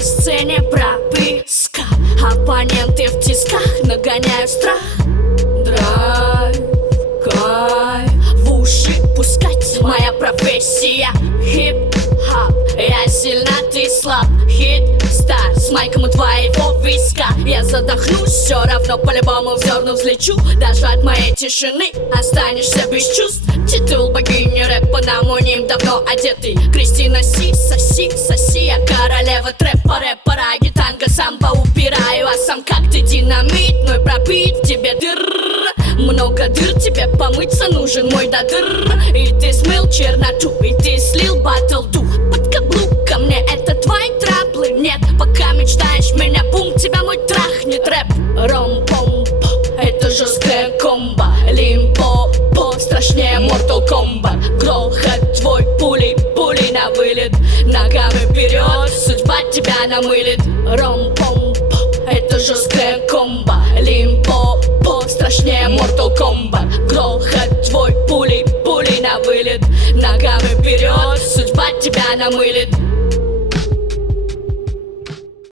на сцене прописка. Оппоненты в тисках нагоняют страх. Драйв, кайф, в уши пускать моя профессия. Хип-хоп, я сильна, ты слаб. Хит-стар с майком у твоего виска. Я задохнусь, все равно по-любому взерну взлечу. Даже от моей тишины останешься без чувств. Титул богини рэпа на мой ним давно одетый. Кристина Си, соси, соси. Я королева трэпа, рэпера, гитанга, самбо упираю. А сам как ты динамит, мой пробит в тебе дыр. Много дыр, тебе помыться нужен мой додыр. И ты смыл черноту, и ты слил батл-ду. Под каблуком мне это твои траблы. Нет, пока мечтаешь меня, бум, тебя мой трахнет рэп. Ром-пом-по, это жесткая комбо. Лимпо-по, страшнее Mortal Kombat. Грохот твой, пули на вылет. Ногами вперед, судьба тебя намылит. Ром-пом-по, это жесткая комбо. Лимпо-по, страшнее Mortal Kombat. Грохот твой, пули на вылет. Ногами вперед, судьба тебя намылит.